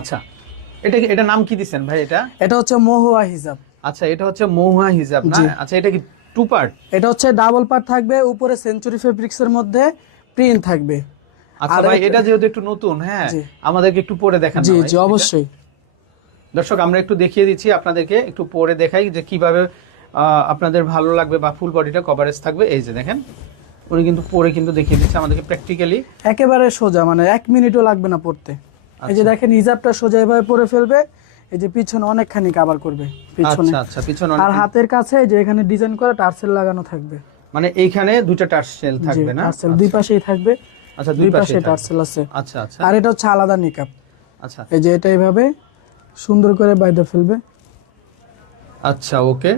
আচ্ছা, এটা নাম কি দিছেন ভাই? এটা হচ্ছে মহুয়া হিজাব। আচ্ছা, এটা হচ্ছে মহুয়া হিজাব না? আচ্ছা, এটা কি টু পার্ট? এটা হচ্ছে ডাবল পার্ট থাকবে, উপরে সেঞ্চুরি ফেব্রিক্স এর মধ্যে প্রিন্ট থাকবে। আচ্ছা ভাই, এটা যেহেতু একটু নতুন, হ্যাঁ, আমাদেরকে একটু পরে দেখান না জি ভাই? জি অবশ্যই। দর্শক, আমরা একটু দেখিয়ে দিচ্ছি আপনাদেরকে, একটু পরে দেখাই যে কিভাবে আপনাদের ভালো লাগবে বা ফুল বডিটা কভারেজ থাকবে। এই যে দেখেন, উনি কিন্তু পরে কিন্তু দেখিয়ে দিচ্ছে আমাদেরকে প্র্যাকটিক্যালি, একেবারে সোজা, মানে 1 মিনিটও লাগবে না পড়তে। এই যে দেখেন হিজাবটা সোজা এভাবে পরে ফেলবে, এই যে পিছনে অনেকখানি কভার করবে পিছনে। আচ্ছা আচ্ছা, পিছনে আর হাতের কাছে এই যে এখানে ডিজাইন করা টার্সেল লাগানো থাকবে, মানে এইখানে দুইটা টার্সেল থাকবে না? টার্সেল দুই পাশেই থাকবে। আচ্ছা, দুই পাশে টার্সেল আছে। আচ্ছা আচ্ছা। আর এটা হচ্ছে আলাদা নিকাব। আচ্ছা, এই যে এটা এইভাবে সুন্দর করে বাইরে ফেলবে। আচ্ছা, ওকে,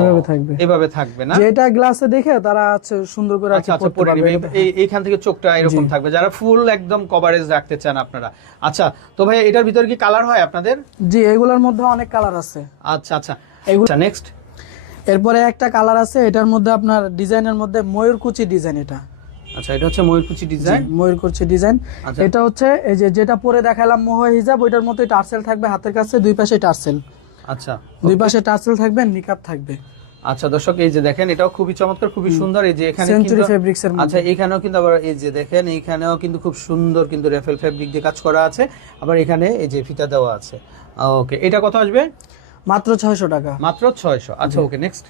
এভাবে থাকবে, এভাবে থাকবে না? যেটা গ্লাসে দেখে তারা আছে সুন্দর করে আচ্ছা আচ্ছা, পরে নেবে। এইখান থেকে চোখটা এরকম থাকবে, যারা ফুল একদম কভারেজ রাখতে চান আপনারা। আচ্ছা, তো ভাই এটার ভিতরে কি কালার হয় আপনাদের? জি, এগুলোর মধ্যে অনেক কালার আছে। আচ্ছা আচ্ছা, এগুলো নেক্সট। এরপরে একটা কালার আছে, এটার মধ্যে আপনার ডিজাইনের মধ্যে ময়ূরকুচি ডিজাইন। এটা আচ্ছা, এটা হচ্ছে ময়ূরকুচি ডিজাইন। ময়ূরকুচি ডিজাইন। এটা হচ্ছে এই যে যেটা পরে দেখালাম মহুয়া হিজাব, ওইটার মতোই টার্সেল থাকবে হাতের কাছে, দুই পাশে টার্সেল। আচ্ছা, দুই পাশে টার্সেল থাকবে, নিকাব থাকবে। আচ্ছা দর্শক, এই যে দেখেন, এটাও খুবই চমৎকার, খুবই সুন্দর। এই যে এখানে সেঞ্চুরি ফেব্রিক্স এর মধ্যে। আচ্ছা, এখানেও কিন্তু আবার এই যে দেখেন, এইখানেও কিন্তু খুব সুন্দর কিন্তু রেফেল ফেব্রিক দিয়ে কাজ করা আছে। আবার এখানে এই যে ফিতা দেওয়া আছে। ওকে, এটা কত আসবে? মাত্র 600 টাকা। মাত্র 600। আচ্ছা, ওকে, নেক্সট।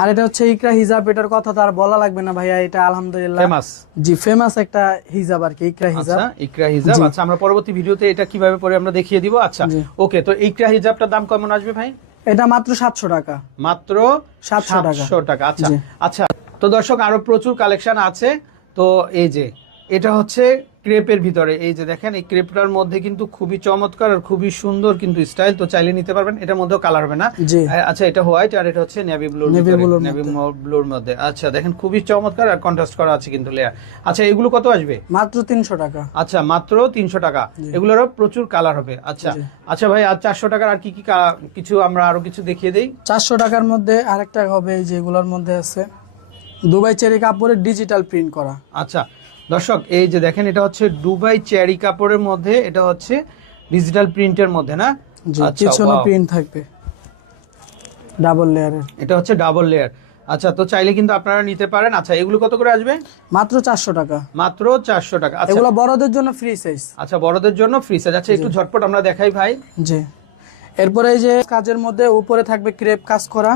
আর এটা হচ্ছে ইকরা হিজাব, এটার কথা তো আর বলা লাগবে না ভাইয়া, এটা আলহামদুলিল্লাহ ফেমাস। জি, ফেমাস একটা হিজাব আর কি, ইকরা হিজাব। আচ্ছা, ইকরা হিজাব। আচ্ছা, আমরা পরবর্তী ভিডিওতে এটা কিভাবে পরে আমরা দেখিয়ে দিব। আচ্ছা, ওকে, তো ইকরা হিজাবটার দাম কেমন আসবে ভাই? এটা মাত্র 700 টাকা। মাত্র 700 টাকা। আচ্ছা আচ্ছা, তো দর্শক, আরো প্রচুর কালেকশন আছে। তো এই যে এটা হচ্ছে ক্রেপের ভিতরে, এই যে দেখেন, এই ক্রেপটার মধ্যে কিন্তু খুবই চমৎকার আর খুবই সুন্দর কিন্তু স্টাইল, তো চাইলে নিতে পারবেন। এটার মধ্যেও কালার হবে না? আচ্ছা, এটা হোয়াইট আর এটা হচ্ছে নেভি ব্লুর মধ্যে। আচ্ছা, দেখেন খুবই চমৎকার আর কন্ট্রাস্ট করা আছে কিন্তু লেয়ার। আচ্ছা, এগুলো কত আসবে? মাত্র 300 টাকা। আচ্ছা, মাত্র 300 টাকা। এগুলোরও প্রচুর কালার হবে। আচ্ছা আচ্ছা ভাই, আর 400 টাকার আর কি কি কিছু আমরা আরো কিছু দেখিয়ে দেই। 400 টাকার মধ্যে আরেকটা হবে, এই যে এগুলোর মধ্যে আছে দুবাই চেরি কাপড়ের ডিজিটাল প্রিন্ট করা। আচ্ছা দর্শক, এই যে দেখেন, এটা হচ্ছে দুবাই চেরি কাপড়ের মধ্যে, এটা হচ্ছে ডিজিটাল প্রিন্টের মধ্যে না? আচ্ছা, পিছনে প্রিন্ট থাকবে ডাবল লেয়ারের। এটা হচ্ছে ডাবল লেয়ার। আচ্ছা, তো চাইলে কিন্তু আপনারা নিতে পারেন। আচ্ছা, এগুলো কত করে আসবে? মাত্র 400 টাকা। মাত্র 400 টাকা। আচ্ছা, এগুলো বড়দের জন্য ফ্রি সাইজ। আচ্ছা, বড়দের জন্য ফ্রি সাইজ। আচ্ছা, একটু ঝটপট আমরা দেখাই ভাই। জি, এরপরে এই যে কাজের মধ্যে উপরে থাকবে ক্রেপ কাজ করা।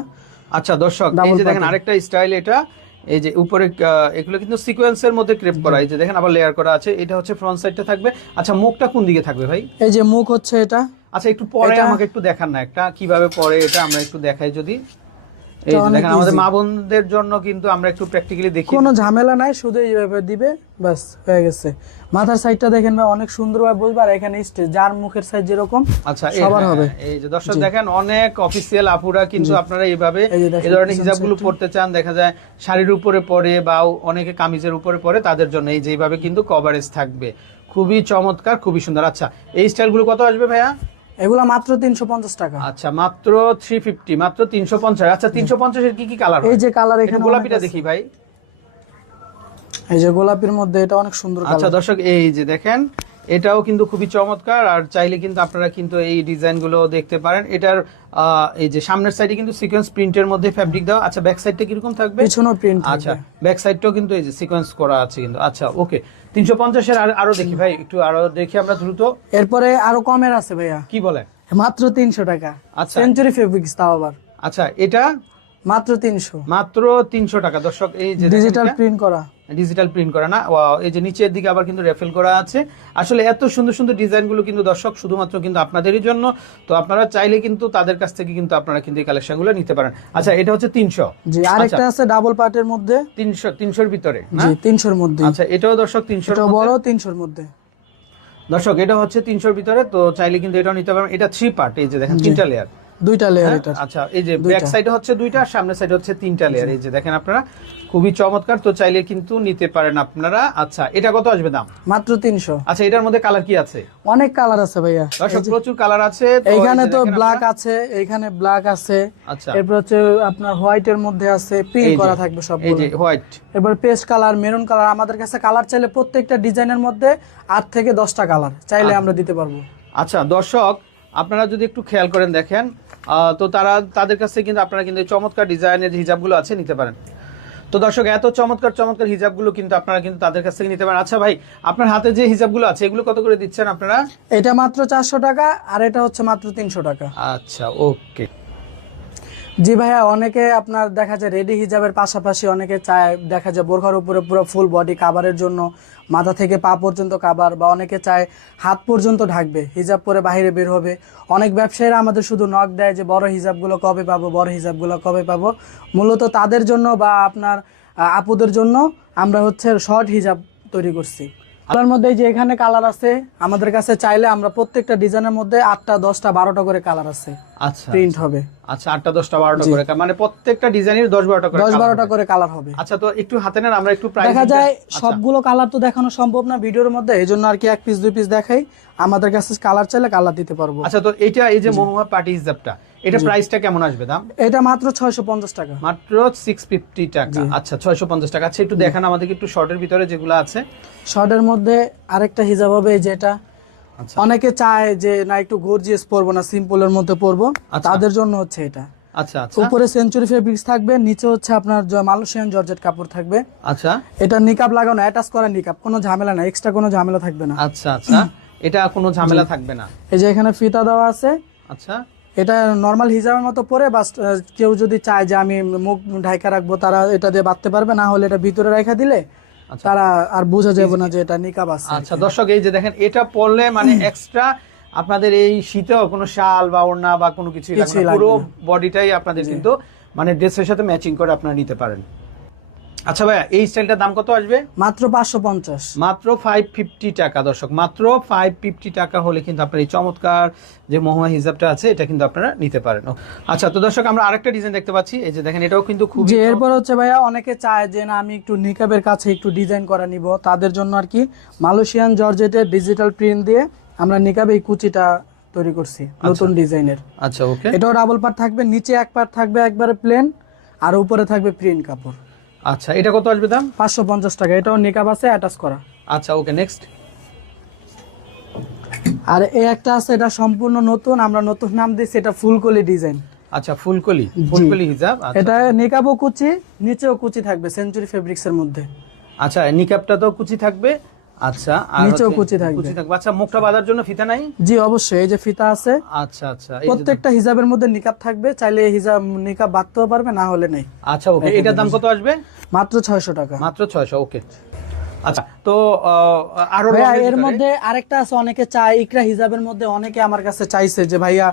আচ্ছা দর্শক, এই যে দেখেন আরেকটা স্টাইল, এটা এই যে উপরে এগুলো কিন্তু সিকোয়েন্সের মধ্যে ক্রেপ করা, এই যে দেখেন আবার লেয়ার করা আছে। এটা হচ্ছে ফ্রন্ট সাইডটা থাকবে। আচ্ছা, মুখটা কোন দিকে থাকবে ভাই? এই যে মুখ হচ্ছে এটা। আচ্ছা, একটু পরে আমাকে একটু দেখান না, একটা কিভাবে পরে এটা আমরা একটু দেখাই যদি। এই যে দেখেন, আমাদের মা বোনদের জন্য কিন্তু আমরা একটু প্র্যাকটিক্যালি দেখি, কোনো ঝামেলা নাই, শুধু এইভাবে দিবে, বাস হয়ে গেছে। মাথার সাইডটা দেখেন ভাই, অনেক সুন্দরভাবে বসবে। আর এখানে স্টেজ, যার মুখের সাইজ যেরকম আচ্ছা সবার হবে। এই যে দর্শক দেখেন, অনেক অফিসিয়াল আপুরা কিন্তু আপনারা এইভাবে এই ধরনের হিজাবগুলো পড়তে চান, দেখা যায় শাড়ির উপরে পরে বা অনেকে কামিজের উপরে পরে, তাদের জন্য এই যে এইভাবে কিন্তু কভারেজ থাকবে। খুবই চমৎকার, খুবই সুন্দর। আচ্ছা, এই স্টাইলগুলো কত আসবে ভাইয়া? এগুলা মাত্র 350 টাকা। আচ্ছা, মাত্র 350, মাত্র 350। আচ্ছা, 350 এর কি কি কালার? এই যে কালার, এখানে গোলাপিটা দেখি ভাই। এই যে গোলাপির মধ্যে এটা অনেক সুন্দর কালার। আচ্ছা দর্শক, এই যে দেখেন, এটাও কিন্তু খুবই চমৎকার। আর চাইলে কিন্তু আপনারা কিন্তু এই ডিজাইনগুলো দেখতে পারেন। এটার এই যে সামনের সাইডে কিন্তু সিকোয়েন্স প্রিন্টের মধ্যে ফ্যাব্রিক দেওয়া। আচ্ছা, ব্যাক সাইডটা কিরকম থাকবে? পিছনেও প্রিন্ট। আচ্ছা, ব্যাক সাইডটাও কিন্তু এই যে সিকোয়েন্স করা আছে কিন্তু। আচ্ছা, ওকে, 350 এর আরো দেখি ভাই, একটু আরো দেখি আমরা দ্রুত। এরপরে আরো কমের আছে ভাইয়া। কি বলে? মাত্র 300 টাকা। আচ্ছা, সেঞ্চুরি ফেব্রিক্স তাও আবার। আচ্ছা, এটা মাত্র 300। মাত্র 300 টাকা। দর্শক, এই যে ডিজিটাল প্রিন্ট করা, ডিজিটাল প্রিন্ট করা না? এই যে নিচের দিকে আবার কিন্তু রেফেল করা আছে। আসলে এত সুন্দর সুন্দর ডিজাইনগুলো কিন্তু দর্শক শুধুমাত্র কিন্তু আপনাদেরই জন্য। তো আপনারা চাইলে কিন্তু তাদের কাছ থেকে কিন্তু আপনারা কিন্তু এই কালেকশনগুলো নিতে পারেন। আচ্ছা, এটা হচ্ছে 300। জি, আরেকটা আছে ডাবল পার্টের মধ্যে 300 এর ভিতরে না? জি, 300 এর মধ্যে। আচ্ছা, এটাও দর্শক 300 এর বড়, 300 এর মধ্যে। দর্শক, এটা হচ্ছে 300 এর ভিতরে, তো চাইলে কিন্তু এটাও নিতে পারবেন। এটা 3 পার্ট, এই যে দেখেন 3টা লেয়ার। দুইটা লেয়ার হ্যাঁ? এটা। আচ্ছা, এই যে ব্যাক সাইডে হচ্ছে দুইটা, সামনের সাইডে হচ্ছে তিনটা লেয়ার। এই যে দেখেন আপনারা, খুবই চমৎকার। তো চাইলে কিন্তু নিতে পারেন আপনারা। আচ্ছা, এটা কত আসবে দাম? মাত্র 300। আচ্ছা, এটার মধ্যে কালার কি আছে? অনেক কালার আছে ভাইয়া, দর্শক প্রচুর কালার আছে। তো এইখানে এই যে তো দেখেন ব্ল্যাক আপনারা। আছে, এইখানে ব্ল্যাক আছে, আচ্ছা, এরপর হচ্ছে আপনার হোয়াইটের মধ্যে আছে, প্রিন্ট এই যে, করা থাকবে এই সবগুলো। যে হোয়াইট। এবার পেস্ট কালার, মেরুন কালার, আমাদের কাছে কালার চাইলে প্রত্যেকটা ডিজাইনের মধ্যে 8 থেকে 10টা কালার চাইলে আমরা দিতে পারবো। আচ্ছা দর্শক, আপনারা যদি একটু খেয়াল করেন দেখেন, তো তাদের কাছে কিন্তু আপনারা কিন্তু এই চমৎকার ডিজাইনের যে হিজাবগুলো আছে নিতে পারেন। তো দর্শক, এত চমৎকার চমৎকার হিজাবগুলো কিন্তু আপনারা কিন্তু তাদের কাছ থেকে নিতে পারেন। আচ্ছা ভাই, আপনার হাতে যে হিজাবগুলো আছে এগুলো কত করে দিচ্ছেন আপনারা? এটা মাত্র 400 টাকা, আর এটা হচ্ছে মাত্র 300 টাকা। আচ্ছা, ওকে। জি ভাইয়া, অনেকে আপনার দেখা যায় রেডি হিজাবের পাশাপাশি অনেকে চায় দেখা যায় বোরখার উপরে পুরো ফুল বডি কাভারের জন্য, মাথা থেকে পা পর্যন্ত কাভার, বা অনেকে চায় হাত পর্যন্ত ঢাকবে, হিজাব পরে বাইরে বের হবে। অনেক ব্যবসায়ীরা আমাদের শুধু নক দেয় যে বড় হিজাবগুলো কবে পাবো, বড় হিজাবগুলো কবে পাবো। মূলত তাদের জন্য বা আপনার আপুদের জন্য আমরা হচ্ছে শর্ট হিজাব তৈরি করছি। কালার মধ্যে যে এখানে কালার আছে আমাদের কাছে, চাইলে আমরা প্রত্যেকটা ডিজাইনের মধ্যে 8টা 10টা 12টা করে কালার আছে, আচ্ছা প্রিন্ট হবে। আচ্ছা, 8টা 10টা 12টা করে, মানে প্রত্যেকটা ডিজাইনের 10 12টা করে 10-12টা করে কালার হবে। আচ্ছা, তো একটু হাতে নেন, আমরা একটু প্রাইস দেখা যায় সবগুলো কালার তো দেখানো সম্ভব না ভিডিওর মধ্যে, এই জন্য আর কি 1 পিস 2 পিস দেখাই। আমাদের কাছে কালার চাইলে কালার দিতে পারবো। আচ্ছা, তো এইটা এই যে মহুয়া পার্টি হিজাবটা, এটা প্রাইসটা কেমন আসবে দাম? এটা মাত্র 650 টাকা। মাত্র 650 টাকা। আচ্ছা, 650 টাকা। আচ্ছা, একটু দেখান আমাদেরকে একটু শর্টের ভিতরে যেগুলো আছে। শর্টের মধ্যে আরেকটা হিজাব হবে যেটা আচ্ছা, অনেকে চায় যে না একটু গর্জিয়াস পরবো না, সিম্পলের মধ্যে পরবো, আচ্ছা। তাদের জন্য হচ্ছে এটা। আচ্ছা, আচ্ছা, উপরে সেঞ্চুরি ফেব্রিক্স থাকবে, নিচে হচ্ছে আপনার মালয়েশিয়ান জর্জেট কাপড় থাকবে। আচ্ছা, এটা নিকাব লাগানো, অ্যাটাচ করা নিকাব, কোনো ঝামেলা না, এক্সট্রা কোনো ঝামেলা থাকবে না। আচ্ছা, আচ্ছা, এটা কোনো ঝামেলা থাকবে না। এই যে এখানে ফিতা দেওয়া আছে। আচ্ছা, এটা নর্মাল হিজাবের মতো পরে, বাস কেউ যদি চায় যে আমি মুখ ঢাকা রাখবো, তারা এটা দিয়ে বাঁধতে পারবে, না হলে এটা ভিতরে রেখে দিলে আচ্ছা। তারা আর বোঝা যাবে না যে এটা নিকাব আছে। আচ্ছা দর্শক, এই যে দেখেন, এটা পরলে মানে এক্সট্রা আপনাদের এই শীতেও কোনো শাল বা ওড়না বা কোনো কিছুই লাগবে কিছুই না, লাগবে পুরো না। বডিটাই আপনাদের কিন্তু মানে ড্রেসের সাথে ম্যাচিং করে আপনারা নিতে পারেন। আচ্ছা ভাইয়া, এই স্টাইলটার দাম কত আসবে? মাত্র 550। মাত্র 550 টাকা। দর্শক, মাত্র 550 টাকা হলে কিন্তু আপনার এই চমৎকার যে মহুয়া হিজাবটা আছে এটা কিন্তু আপনারা নিতে পারেন। আচ্ছা, তো দর্শক, আমরা আরেকটা ডিজাইন দেখতে পাচ্ছি। এই যে দেখেন, এটাও কিন্তু খুব যে এরপর হচ্ছে ভাইয়া অনেকে চায় যে না আমি একটু নিকাবের কাছে একটু ডিজাইন করা নিব, তাদের জন্য আর কি মালয়েশিয়ান জর্জেটের ডিজিটাল প্রিন্ট দিয়ে আমরা নিকাবে এই কুচিটা তৈরি করছি নতুন ডিজাইনের। আচ্ছা, ওকে। এটাও ডাবল পার্ট থাকবে, নিচে এক পার্ট থাকবে একবারে প্লেন, আর উপরে থাকবে প্রিন্ট কাপড়। আচ্ছা, এটা কত আসবে দাম? 550 টাকা। এটাও নিকাব আছে অ্যাটাচ করা। আচ্ছা, ওকে, নেক্সট। আর এই একটা আছে, এটা সম্পূর্ণ নতুন, আমরা নতুন নাম দিয়েছি, এটা ফুলকলি ডিজাইন। আচ্ছা, ফুলকলি হিজাব। আচ্ছা, এটা নিকাবও কুচি, নিচেও কুচি থাকবে সেঞ্চুরি ফেব্রিক্স এর মধ্যে। আচ্ছা, নিকাবটা তো কুচি থাকবে। আচ্ছা, আর নিচেও হচ্ছে কুচি থাকবে। কুচি থাকবে। আচ্ছা, মুখটা বাঁধার জন্য ফিতা নাই? জি অবশ্যই, এই যে ফিতা আছে। আচ্ছা, আচ্ছা, এই যে প্রত্যেকটা হিজাবের মধ্যে নিকাব থাকবে, চাইলে হিজাব নিকাব বাঁধতেও পারবে, না হলে নেই। আচ্ছা, ওকে। এটার দাম কত আসবে? মাত্র 600 টাকা। মাত্র 600। ওকে। আচ্ছা, তো আরো ভাইয়া রঙের এর ভিতরে- মধ্যে আরেকটা আছে, অনেকে চায় ইকরা হিজাবের মধ্যে, অনেকে আমার কাছে চাইছে যে ভাইয়া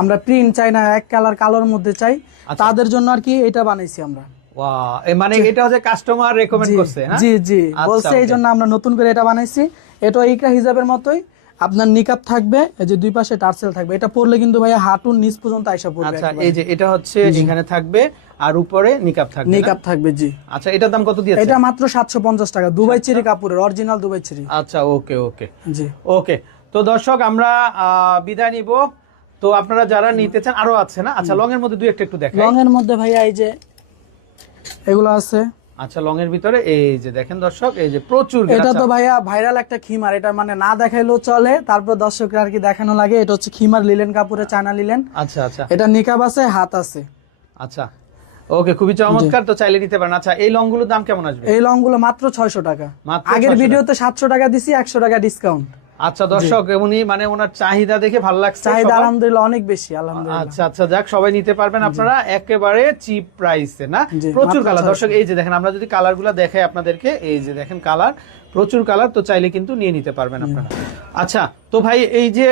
আমরা প্রিন্ট চাই না, এক কালার কালোর মধ্যে চাই, তাদের জন্য আর কি এটা বানাইছি আমরা। ওয়াও, মানে এটা হচ্ছে কাস্টমার রেকমেন্ড করছে, হ্যাঁ? জি জি, আচ্ছা, বলছে এই okay. জন্য আমরা নতুন করে এটা বানাইছি। এটা ইকরা হিজাবের মতোই, আপনার নিকাব থাকবে, এই যে দুই পাশে টার্সেল থাকবে, এটা পরলে কিন্তু ভাইয়া হাঁটুর নিচ পর্যন্ত আইসা পড়বে। আচ্ছা, একেবারে। এই যে এটা হচ্ছে এখানে থাকবে আর উপরে নিকাব থাকবে, না? নিকাব থাকবে, জি। আচ্ছা, এটার দাম কত দিয়েছে? এটা মাত্র 750 টাকা, দুবাই চেরি কাপড়ের, অরিজিনাল দুবাই চেরি। আচ্ছা, ওকে, ওকে, জি ওকে। তো দর্শক, আমরা বিদায় নিব। তো আপনারা যারা নিতে চান, আরো আছে না? আচ্ছা, লং এর মধ্যে দুই একটা একটু দেখাই। লং এর মধ্যে ভাইয়া এই যে এগুলো আছে। আচ্ছা, লং এর ভিতরে এই যে দেখেন দর্শক, এই যে প্রচুর এটা আচ্ছা, তো ভাইয়া ভাইরাল একটা খিমার, এটা মানে না দেখাইলেও চলে, তারপর দর্শকরা আর কি দেখানো লাগে। এটা হচ্ছে খিমার লিলেন কাপড়ে, চায়না লিলেন। আচ্ছা, আচ্ছা, এটা নিকাব আছে, হাত আছে। আচ্ছা, ওকে, খুবই চমৎকার। তো চাইলে নিতে পারেন। আচ্ছা, এই লং গুলোর দাম কেমন আসবে? এই লং গুলো মাত্র 600 টাকা। মাত্র আগের 600 ভিডিওতে 700 টাকা দিছি, 100 টাকা ডিসকাউন্ট। আচ্ছা দর্শক, উনি মানে ওনার চাহিদা দেখে ভালো লাগছে চাহিদা সবার। আলহামদুলিল্লাহ অনেক বেশি, আলহামদুলিল্লাহ। আচ্ছা, আচ্ছা, যাক, সবাই নিতে পারবেন আপনারা একেবারে চিপ প্রাইসে, না? জি, প্রচুর মাত্র কালার 600 দর্শক, এই যে দেখেন, আমরা যদি কালারগুলো দেখাই আপনাদেরকে, এই যে দেখেন কালার, প্রচুর কালার। তো চাইলে কিন্তু নিয়ে নিতে পারবেন আপনারা। আচ্ছা, তো ভাই এই যে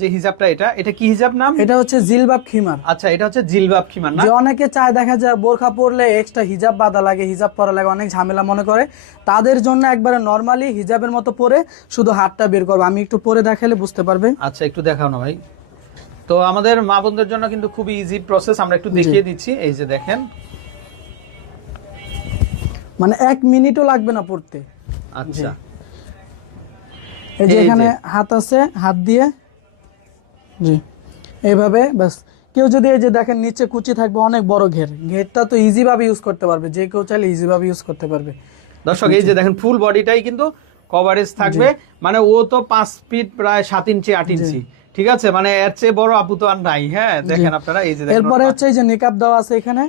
যে হিজাবটা, এটা কি হিজাব নাম? এটা হচ্ছে জিলবাব খিমার। আচ্ছা, এটা হচ্ছে জিলবাব খিমার, না? যে অনেকে চায় দেখা যায় বোরখা পরলে এক্সট্রা হিজাব বাঁধা লাগে, হিজাব পরা লাগে, অনেক ঝামেলা মনে করে, তাদের জন্য একবারে নরমালি হিজাবের মতো পরে শুধু হাতটা বের করবো। আমি একটু পরে দেখালে বুঝতে পারবে। আচ্ছা, একটু দেখাও না ভাই। তো আমাদের মা বোনদের জন্য কিন্তু খুবই ইজি প্রসেস, আমরা একটু দেখিয়ে দিচ্ছি। এই যে দেখেন, মানে 1 মিনিটও লাগবে না পড়তে। আচ্ছা এই যে এই এখানে যে। হাত আছে, হাত দিয়ে জি এইভাবে বাস। কেউ যদি এই যে দেখেন নিচে কুচি থাকবে অনেক বড় ঘেরটা তো ইজি ভাবে ইউজ করতে পারবে, যে কেউ চাইলে ইজি ভাবে ইউজ করতে পারবে। দর্শক এই যে দেখেন ফুল বডিটাই কিন্তু কভারেজ থাকবে, মানে ও তো 5 ফিট প্রায় 7 ইঞ্চি 8 ইঞ্চি, ঠিক আছে, মানে এর চেয়ে বড় আপু তো আর নাই। হ্যাঁ দেখেন আপনারা, এই যে দেখেন এরপরে হচ্ছে এই যে নিকাব দেওয়া আছে এখানে,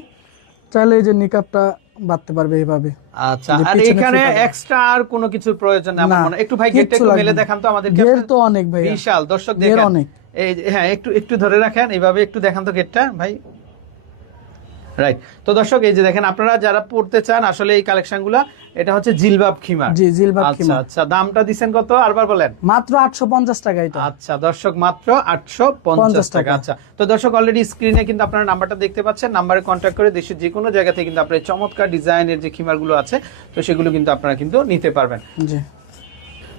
চাইলে এই যে নিকাবটা বাঁধতে পারবে এইভাবে। আচ্ছা, আর এখানে এক্সট্রা আর কোনো কিছুর প্রয়োজন নেই আমার মনে হয়। একটু ভাই গেটটা একটু মেলে দেখান তো আমাদের, ঘের তো অনেক ভাই, বিশাল। দর্শক ঘের দেখেন অনেক। এই যে, হ্যাঁ একটু একটু ধরে রাখেন, এইভাবে একটু দেখান তো গেটটা ভাই। রাইট। তো দর্শক এই যে দেখেন, আপনারা যারা পড়তে চান আসলে এই কালেকশনগুলো, এটা হচ্ছে জিলবাব খিমার। জি জিলবাব আচ্ছা খিমার। আচ্ছা, দামটা দিবেন কত আরবার বলেন? মাত্র 850 টাকা এটা। আচ্ছা দর্শক, মাত্র 850 টাকা। টাকা। আচ্ছা, তো দর্শক অলরেডি স্ক্রিনে কিন্তু আপনারা নাম্বারটা দেখতে পাচ্ছেন, নাম্বারে কন্ট্যাক্ট করে দেশের যে কোনো জায়গা থেকে কিন্তু আপনার এই চমৎকার ডিজাইনের যে খিমারগুলো আছে, তো সেগুলো কিন্তু আপনারা কিন্তু নিতে পারবেন। জি।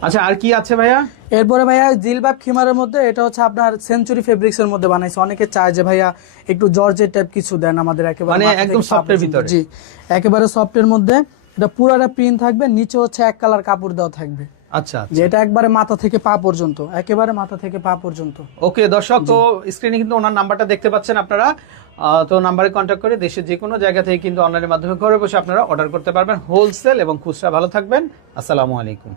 আচ্ছা, আর কি আছে ভাইয়া? এরপরে ভাইয়া জিলবাব খিমারের মধ্যে এটা হচ্ছে আপনার সেঞ্চুরি ফেব্রিক্স এর মধ্যে বানাইছে। অনেকে চায় যে ভাইয়া একটু জর্জেট টাইপ কিছু দেন আমাদের, একেবারে মানে মাথা একদম থেকে পা সফটের পর্যন্ত। ভিতরে। জি একেবারে সফটের মধ্যে, এটা পুরাটা প্রিন্ট থাকবে, নিচে হচ্ছে 1 কালার কাপড় দেওয়া থাকবে। আচ্ছা যে এটা একবারে মাথা থেকে পা পর্যন্ত, একেবারে মাথা থেকে পা পর্যন্ত। ওকে দর্শক, তো স্ক্রিনে কিন্তু ওনার নাম্বারটা দেখতে পাচ্ছেন আপনারা। তো নাম্বারে কন্ট্যাক্ট করে দেশের যে কোনো জায়গা থেকে কিন্তু অনলাইনের মাধ্যমে ঘরে বসে আপনারা অর্ডার করতে পারবেন, হোলসেল এবং খুচরা। ভালো থাকবেন, আসসালামু আলাইকুম।